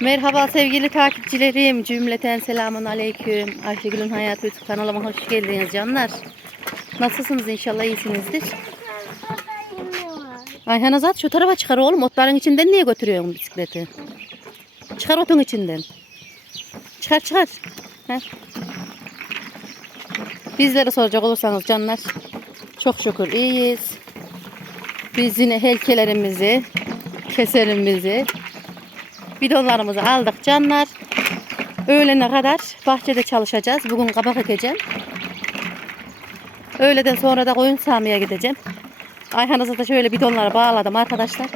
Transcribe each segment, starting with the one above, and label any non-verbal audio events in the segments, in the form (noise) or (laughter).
Merhaba sevgili takipçilerim. Cümleten selamun aleyküm. Ayşegül'ün Hayatı YouTube kanalıma hoş geldiniz canlar. Nasılsınız inşallah iyisinizdir. Ayhan Azat şu tarafa çıkar oğlum. Otların içinden niye götürüyorsun bisikleti? Çıkar otun içinden. Çıkar çıkar. Heh. Bizlere soracak olursanız canlar. Çok şükür iyiyiz. Biz yine helkelerimizi, keserimizi, bidonlarımızı aldık canlar. Öğlene kadar bahçede çalışacağız. Bugün kabak ekeceğim. Öğleden sonra da koyun sağmaya gideceğim. Ayhan Azat'a şöyle bidonlara bağladım arkadaşlar.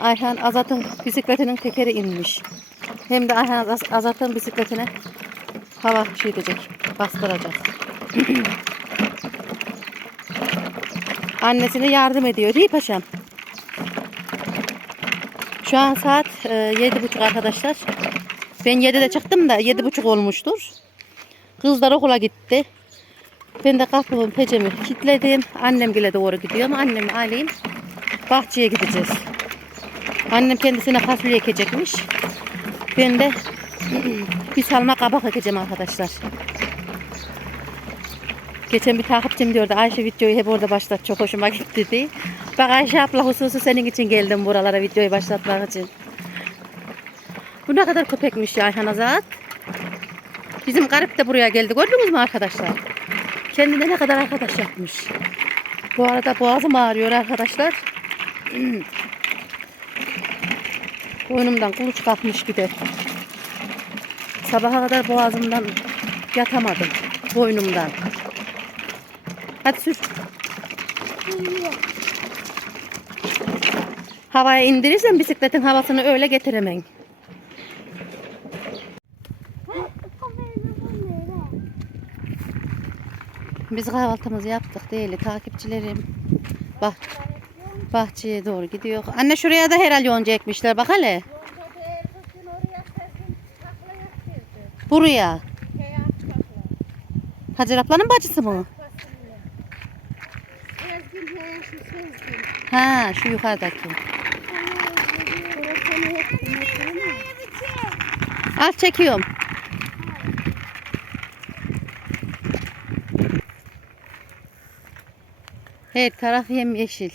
Ayhan Azat'ın bisikletinin tekeri inmiş. Hem de Ayhan Az- Azat'ın bisikletine hava şey edecek, bastıracak. (clears throat) Annesine yardım ediyor. İyi paşam. Şu an saat yedi buçuk arkadaşlar. Ben 7'de çıktım da yedi buçuk olmuştur. Kızlar okula gitti. Ben de kapımı pecemi kilitledim. Annem bile doğru gidiyorum. Annemi alayım. Bahçeye gideceğiz. Annem kendisine fasulye ekecekmiş. Ben de (clears throat) bir salma kabak ekeceğim arkadaşlar. Geçen bir takipçim diyordu Ayşe videoyu hep orada başlat çok hoşuma gitti diye. Bak Ayşe abla hususu senin için geldim buralara videoyu başlatmak için. Bu ne kadar köpekmiş ya Ayhan Azat. Bizim garip de buraya geldi gördünüz mü arkadaşlar? Kendine ne kadar arkadaş yapmış. Bu arada boğazım ağrıyor arkadaşlar. (clears throat) Boynumdan kuluç kalkmış de. Sabaha kadar boğazımdan yatamadım. Boynumdan. Hadi sür. Havaya indirirsen bisikletin havasını öyle getiremem. Biz kahvaltımızı yaptık değil takipçilerim. Bak bahçeye doğru gidiyor. Anne şuraya da herhalde yonca ekmişler bak hele. Buraya. Hacer ablanın bacısı mı? Ha şu yukarıdaki. Al çekiyorum. Her taraf yemyeşil.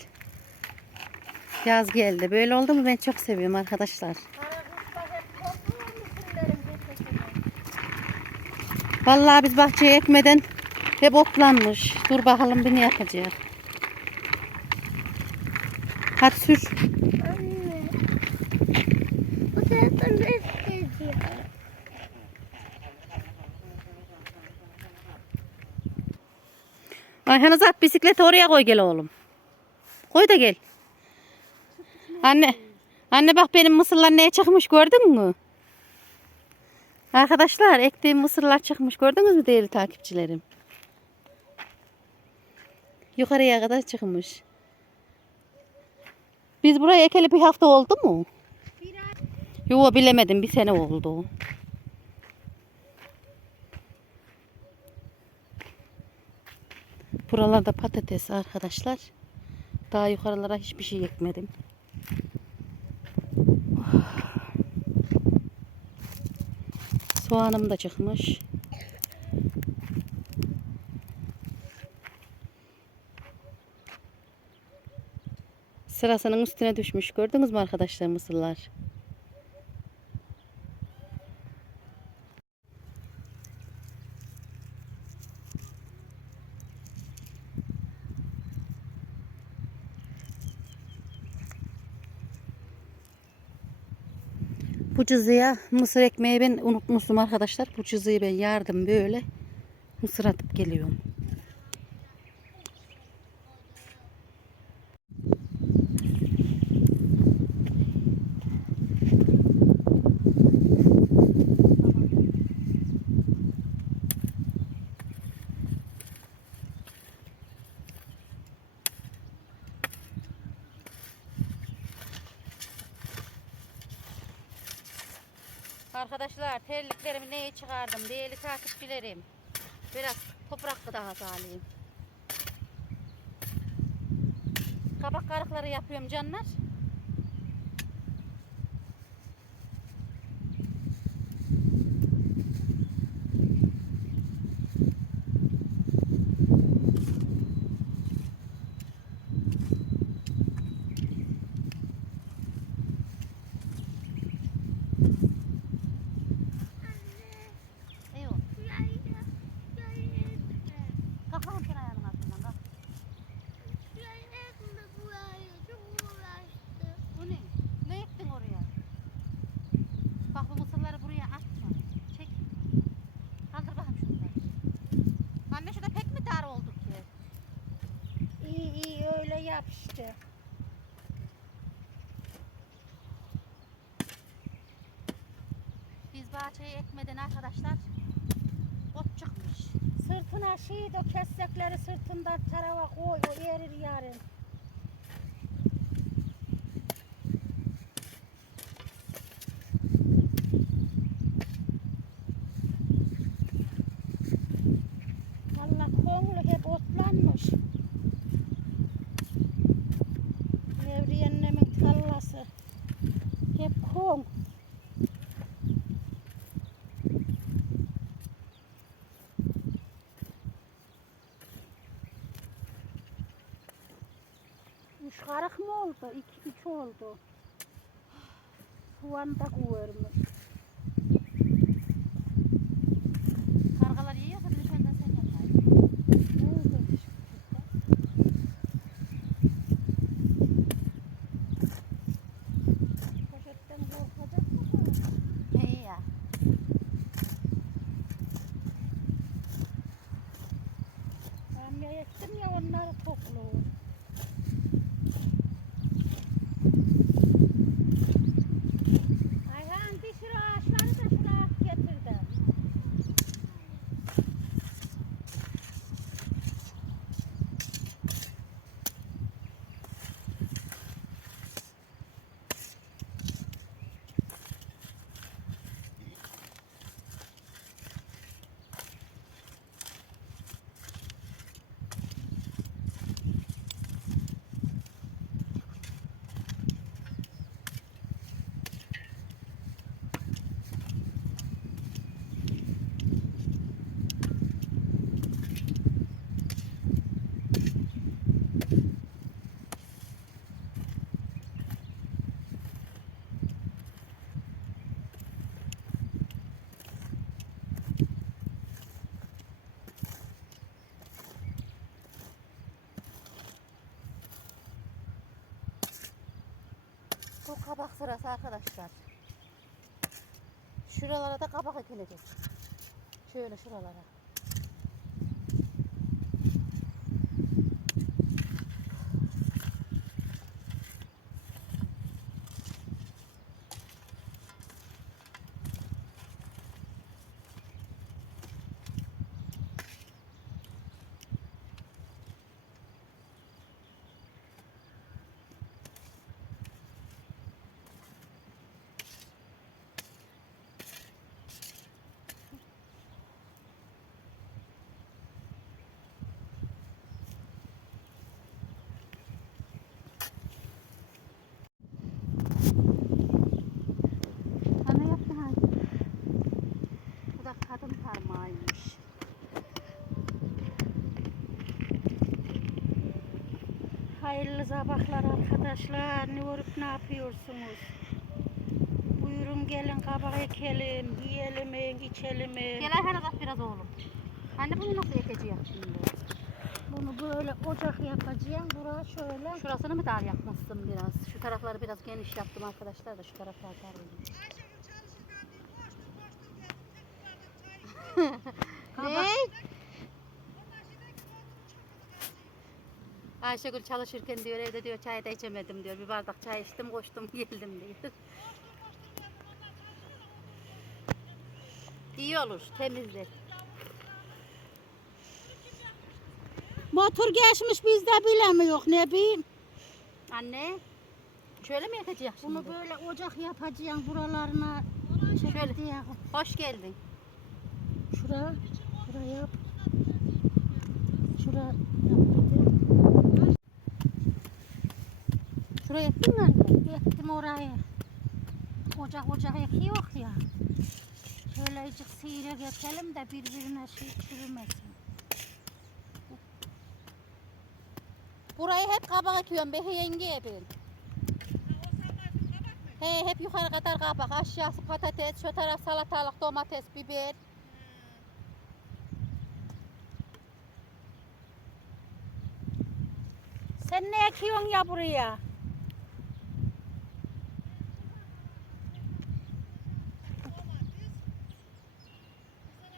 Yaz geldi. Böyle oldu mu ben çok seviyorum arkadaşlar. Vallahi biz bahçeye ekmeden hep otlanmış. Dur bakalım bir ne yapacağız. Hadi sür. Ayhan Azat bisikleti oraya koy gel oğlum. Koy da gel. Anne. Anne bak benim mısırlar neye çıkmış gördün mü? Arkadaşlar ektiğim mısırlar çıkmış gördünüz mü değerli takipçilerim? Yukarıya kadar çıkmış. Biz buraya ekeli bir hafta oldu mu? Yo bilemedim bir sene oldu. Buralarda patates arkadaşlar. Daha yukarılara hiçbir şey ekmedim. Soğanım da çıkmış. Sırasının üstüne düşmüş. Gördünüz mü arkadaşlar mısırlar? Bu cızıya mısır ekmeği ben unutmuşum arkadaşlar. Bu cızıyı ben yardım böyle mısır atıp geliyorum. Arkadaşlar terliklerimi neye çıkardım? Değerli takipçilerim. Biraz toprak gıdası alayım. Kabak karıkları yapıyorum canlar. Bahçeye ekmeden arkadaşlar ot çıkmış. Sırtına şeyi de kessekleri sırtından tarafa koy o erir yarın. Valla konulu hep otlanmış. Nevriye annemin tallası. Hep kon. Üç karık mı oldu? İki, üç oldu. Soğan da kuvurmuş. Kargalar yiyorsa bir benden sen yapma. Neydi? Poşetten korkacak mı? bu? He ya. Ben ektim ya onları topluyor. Ayhan bir sürü ağaçları da şuraya getir de. Bu kabak sırası arkadaşlar. Şuralara da kabak ekilecek. Şöyle şuralara. Bana yaptın ha. Bu da kadın parmağıymış. Hayırlı sabahlar arkadaşlar. Ne olup ne yapıyorsunuz? Buyurun gelin kabak ekelim, yiyelim, içelim. Gel bak biraz oğlum. Anne bunu nasıl ekeceğim şimdi? Bunu böyle ocak yapacağım. Buraya şöyle. Şurasını mı dar yapmışsın biraz? Şu tarafları biraz geniş yaptım arkadaşlar da şu taraflar dar ne? (laughs) Ayşegül çalışırken diyor evde diyor çay da içemedim diyor. Bir bardak çay içtim koştum (laughs) geldim diyor. İyi olur temizler. Motor geçmiş biz de bilemiyor ne bileyim. Anne şöyle mi yakacak şimdi? Bunu böyle ocak yapacağım buralarına. Şöyle. Hoş geldin. Şura, şura yap. Şura yap. Şuraya ettin mi anne? Orayı. Ocak ocak ekiyor ya. Şöyle azıcık sıyırık ekelim de birbirine şey çürümesin. Burayı hep kabak ekiyorum be yenge ben. He hep yukarı kadar kabak. Aşağısı patates, şu taraf salatalık, domates, biber. Sen ne ekiyorsun ya buraya?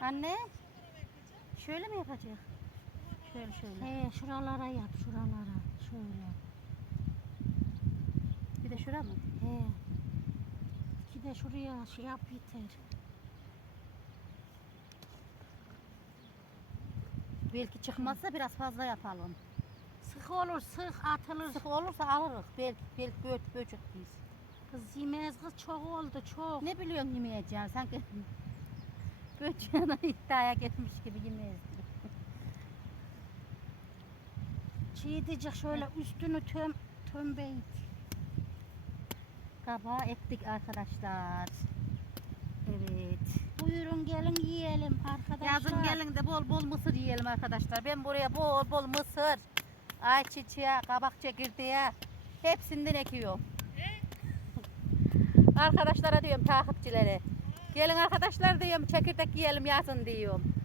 Anne. Şöyle mi yapacak? Şöyle şöyle. He, şuralara yap şuralara. Şöyle. Bir de şura mı? He. İki de şuraya şey yap yeter. Belki çıkmazsa biraz fazla yapalım. Sık olur, sık atılır. Sık olursa alırız. Belki, belki bö böcek biz. Kız yemeğiz kız çok oldu çok. Ne biliyorsun yemeyeceğim sanki. (laughs) Böceğine iddiaya gitmiş gibi yemeyiz. Çiğdicik şöyle üstünü töm tömbeyit. Kabağı ektik arkadaşlar. Evet. Buyurun gelin yiyelim arkadaşlar. Yazın gelin de bol bol mısır yiyelim arkadaşlar. Ben buraya bol bol mısır, ayçiçeği, kabak çekirdeği hepsinden ekiyorum. Arkadaşlara diyorum takipçilere. Gelin arkadaşlar diyorum çekirdek yiyelim yazın diyorum.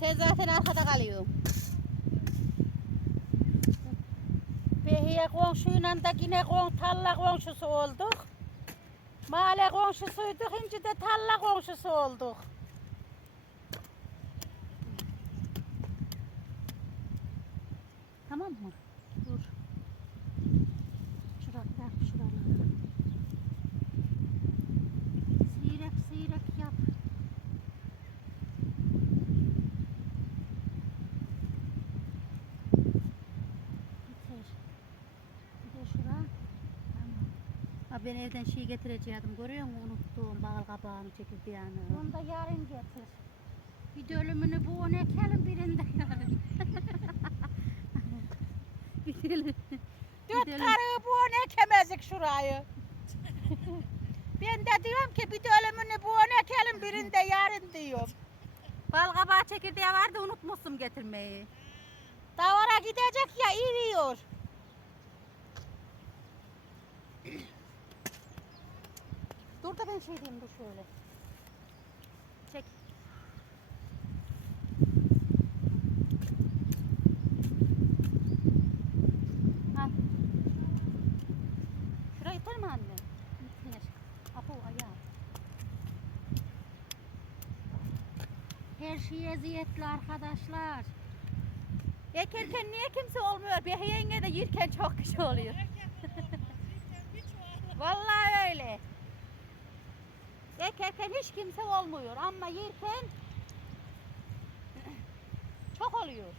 Sen zaten arkada kalıyorsun. Behiye komşuyla da yine kon, talla komşusu olduk. Mahalle komşusuyduk, şimdi de talla komşusu olduk. Tamam mı? Dur. Şurada bak şuralara. Seyrek seyrek yap. Biter. Bir de şura. Tamam. Ha ben evden şey getirecektim görüyor musun? Unuttum bağıl kabağını çekirdeğini. Onu da yarın getir. Bir dölümünü bu on ekelim birinde yarın. (laughs) Bir Dört dölüm- karığı bu on ekemezdik şurayı. ben de diyorum ki bir dölümünü bu on ekelim birinde yarın diyorum. Bal kabağı çekirdeği vardı unutmuşsun getirmeyi. Davara gidecek ya iriyor. Dur da ben şey diyeyim dur şöyle. Çek. Al. Şuraya yeter mi anne? Yeter. Apo ayağı. Her şey eziyetli arkadaşlar. Ekerken niye kimse olmuyor? Bir yenge de yirken çok kişi oluyor. Vallahi öyle. Ekerken hiç kimse olmuyor ama yerken (clears throat) çok oluyor.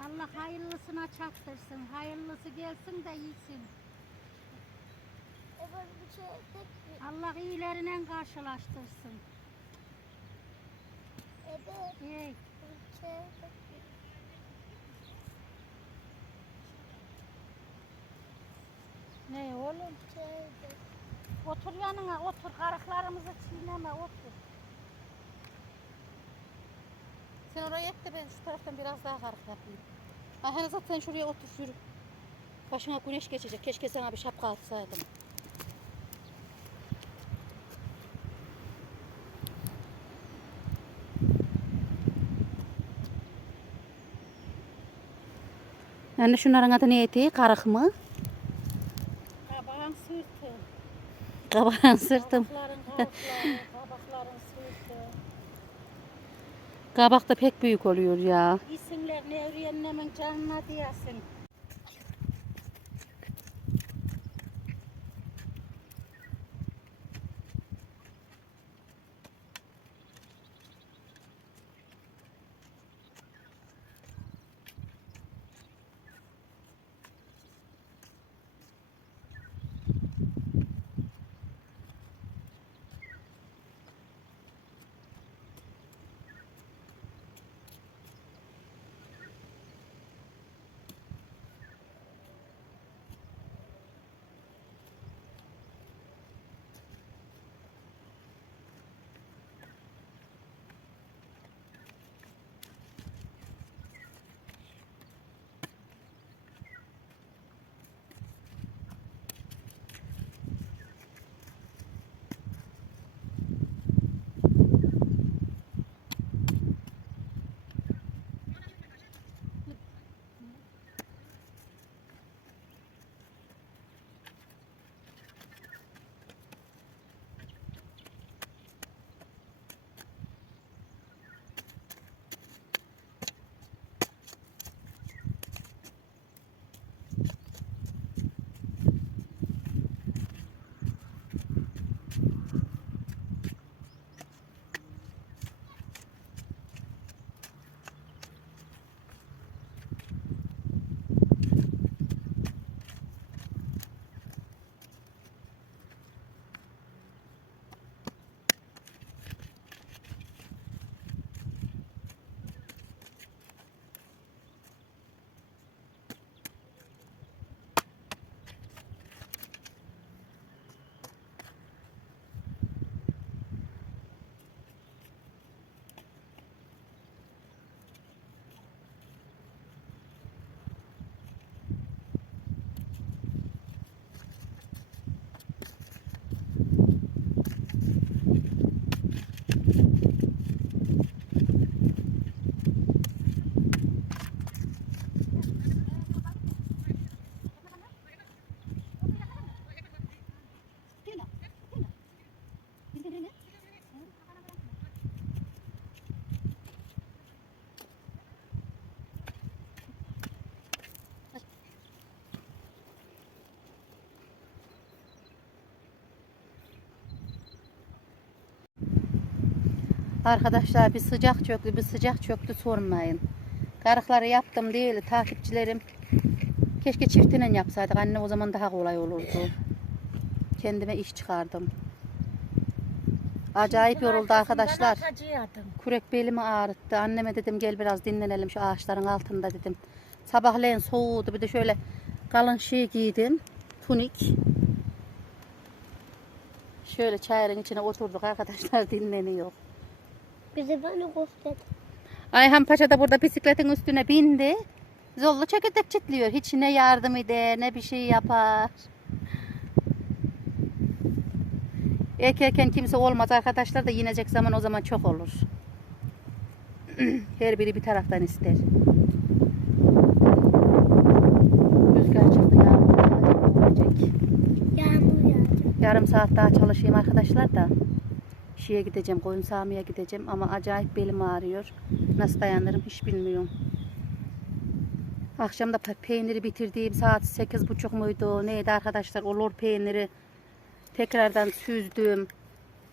Allah hayırlısına çaktırsın. Hayırlısı gelsin de iyisin. Allah iyilerinden karşılaştırsın. Ey, ne oğlum? Otur yanına otur. Karıklarımızı çiğneme otur. Sen oraya ek de ben şu taraftan biraz daha karık yapayım. Aha zaten şuraya otur yürü. Başına güneş geçecek. Keşke sana bir şapka alsaydım. Yani şunların adı neydi? Karık mı? Kabağın sırtı. Kabağın sırtım. Kabak da pek büyük oluyor ya. İsimler Nevriye'nin canına diyesin. Arkadaşlar bir sıcak çöktü, bir sıcak çöktü sormayın. Karıkları yaptım değil takipçilerim. Keşke çiftinen yapsaydık anne o zaman daha kolay olurdu. Kendime iş çıkardım. Acayip yoruldu arkadaşlar. Kürek belimi ağrıttı. Anneme dedim gel biraz dinlenelim şu ağaçların altında dedim. Sabahleyin soğudu bir de şöyle kalın şey giydim. Tunik. Şöyle çayırın içine oturduk arkadaşlar (laughs) dinleniyor. Bize bana gofret. Ayhan Paşa da burada bisikletin üstüne bindi. Zollu çekirdek çitliyor. Hiç ne yardım eder ne bir şey yapar. Ekerken kimse olmaz arkadaşlar da yinecek zaman o zaman çok olur. Her biri bir taraftan ister. Rüzgar çıktı yağmur yağacak. Yağmur yağdı. Yarım saat daha çalışayım arkadaşlar da. Şeye gideceğim, koyun sağmaya gideceğim ama acayip belim ağrıyor. Nasıl dayanırım hiç bilmiyorum. Akşam da pe- peyniri bitirdiğim saat sekiz buçuk muydu neydi arkadaşlar o lor peyniri tekrardan süzdüm.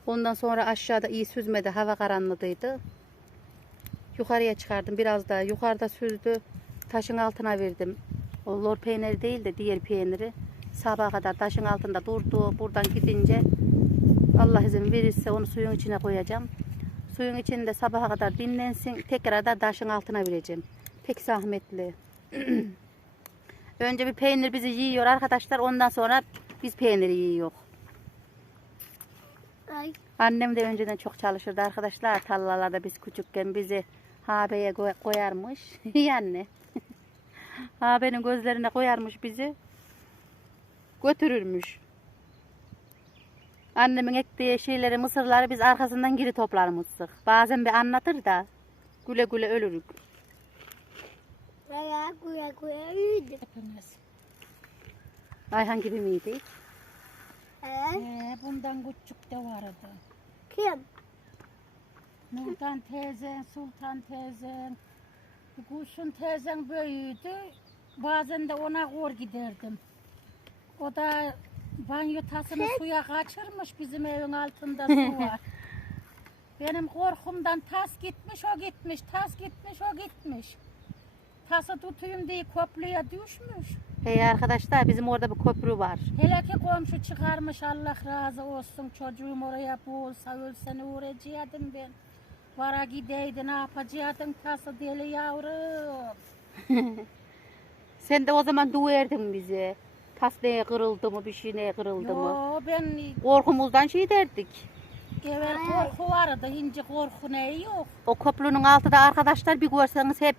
Ondan sonra aşağıda iyi süzmedi hava karanlığıydı. Yukarıya çıkardım biraz daha yukarıda süzdü. Taşın altına verdim. O lor peyniri değil de diğer peyniri. Sabaha kadar taşın altında durdu. Buradan gidince Allah izin verirse onu suyun içine koyacağım. Suyun içinde sabaha kadar dinlensin. Tekrar da taşın altına vereceğim. Pek zahmetli. (clears throat) Önce bir peynir bizi yiyor arkadaşlar. Ondan sonra biz peyniri yiyor. Ay Annem de önceden çok çalışırdı arkadaşlar. Tarlalarda biz küçükken bizi habeye koy- koyarmış. (laughs) yani. (laughs) Habenin gözlerine koyarmış bizi. Götürürmüş. Annemin ektiği şeyleri, mısırları biz arkasından geri toplarmıştık. Bazen bir anlatır da güle güle ölürük. Kuya kuya uyudu. Hepimiz. Ayhan gibi miydi? Evet. Ee, bundan küçük de vardı. Kim? Nurdan teyzen, Sultan teyzen, Gülsün teyzen büyüdü. Bazen de ona kor giderdim. O da banyo tasını suya kaçırmış bizim evin altında (laughs) su var. Benim korkumdan tas gitmiş o gitmiş, tas gitmiş o gitmiş. Tası tutayım diye köprüye düşmüş. Hey arkadaşlar bizim orada bir köprü var. Hele ki komşu çıkarmış Allah razı olsun çocuğum oraya boğulsa ölsene uğrayacaktım ben. Vara gideydi ne yapacaktın tası deli yavrum. (laughs) Sen de o zaman duverdin bize. Tas neye kırıldı mı, bir şey neye kırıldı mı? Yo ben Korkumuzdan şey derdik. evvel korku vardı hinci korku ne yok. O köprünün altında arkadaşlar bir görseniz hep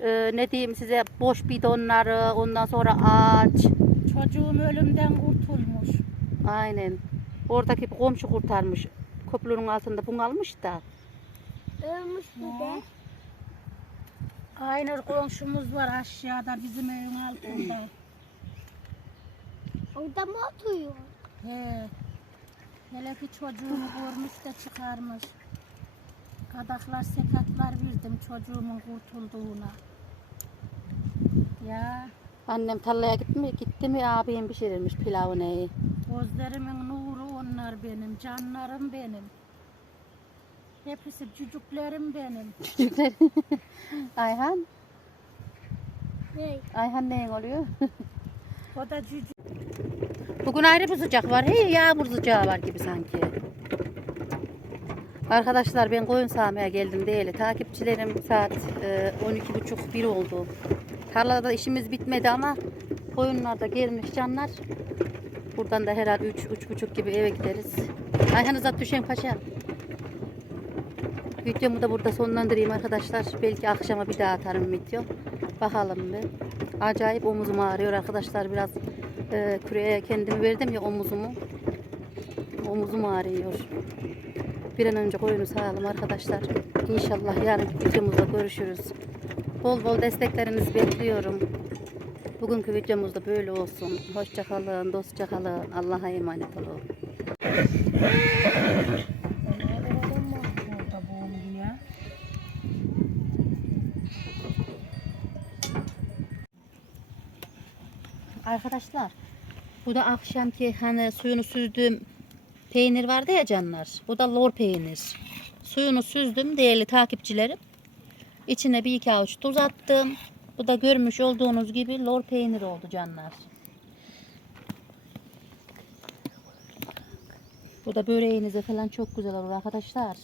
e, ne diyeyim size boş bidonları, ondan sonra ağaç. Çocuğum ölümden kurtulmuş. Aynen. Oradaki bir komşu kurtarmış. Köprünün altında bunalmış da. Ölmüş bir de. Aynı komşumuz var aşağıda bizim evin altında. Orada mı oturuyor? He. Hele ki çocuğunu görmüş de çıkarmış. Kadaklar sekatlar verdim çocuğumun kurtulduğuna. Ya Annem tarlaya gitti mi, gitti mi abim pişirirmiş pilavı neyi. gözlerimin nuru onlar benim, canlarım benim. Hepsi cücüklerim benim. (laughs) Çocuklar. Ayhan, Ne? Ayhan neyin oluyor? (laughs) O da cücük. Bugün ayrı bir sıcak var. Hey, yağmur sıcağı var gibi sanki. Arkadaşlar ben koyun sağmaya geldim değil. Takipçilerim saat e, 12.30 1 oldu. Tarlada işimiz bitmedi ama koyunlar da gelmiş canlar. Buradan da herhalde 3 3.30 gibi eve gideriz. Ayhan Rızat Düşen Paşa. Videomu da burada sonlandırayım arkadaşlar. Belki akşama bir daha atarım video. Bakalım bir. Acayip omuzum ağrıyor arkadaşlar. Biraz e, küreye kendimi verdim ya omuzumu. Omuzum ağrıyor. Bir an önce koyunu sağalım arkadaşlar. İnşallah yarın videomuzda görüşürüz. Bol bol desteklerinizi bekliyorum. Bugünkü videomuz da böyle olsun. Hoşça kalın, dostça kalın. Allah'a emanet olun. Burada boğum ya. Arkadaşlar bu da akşamki hani suyunu süzdüğüm peynir vardı ya canlar. Bu da lor peynir. Suyunu süzdüm değerli takipçilerim. İçine bir iki avuç tuz attım. Bu da görmüş olduğunuz gibi lor peynir oldu canlar. Bu da böreğinize falan çok güzel olur arkadaşlar.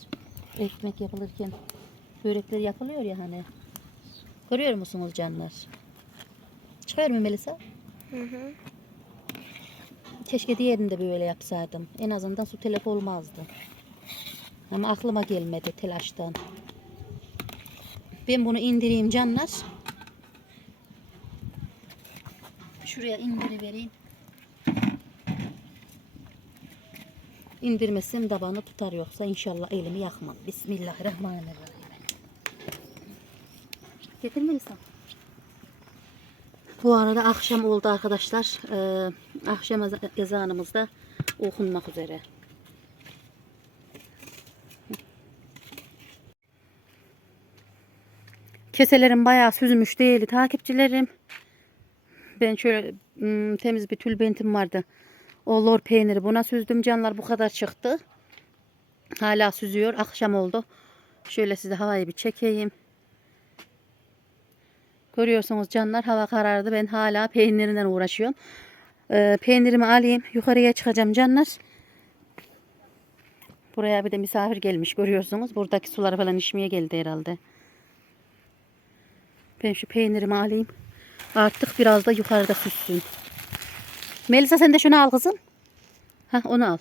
Ekmek yapılırken börekler yapılıyor ya hani. Görüyor musunuz canlar? Çıkıyor mu Melisa? Hı hı. Keşke diğerini de böyle yapsaydım. En azından su telef olmazdı. Ama aklıma gelmedi telaştan. Ben bunu indireyim canlar. Şuraya indirivereyim. İndirmesem tabanı tutar yoksa inşallah elimi yakmam. Bismillahirrahmanirrahim. Getirmelisin. Bu arada akşam oldu arkadaşlar. Ee, akşam eza- ezanımız da okunmak üzere. Keselerim bayağı süzmüş değildi takipçilerim. Ben şöyle ım, temiz bir tülbentim vardı. O lor peyniri buna süzdüm canlar bu kadar çıktı. Hala süzüyor. Akşam oldu. Şöyle size havayı bir çekeyim. Görüyorsunuz canlar hava karardı. Ben hala peynirinden uğraşıyorum. Ee, peynirimi alayım. Yukarıya çıkacağım canlar. Buraya bir de misafir gelmiş görüyorsunuz. Buradaki suları falan içmeye geldi herhalde. Ben şu peynirimi alayım. Artık biraz da yukarıda süssün. Melisa sen de şunu al kızım. Ha onu al.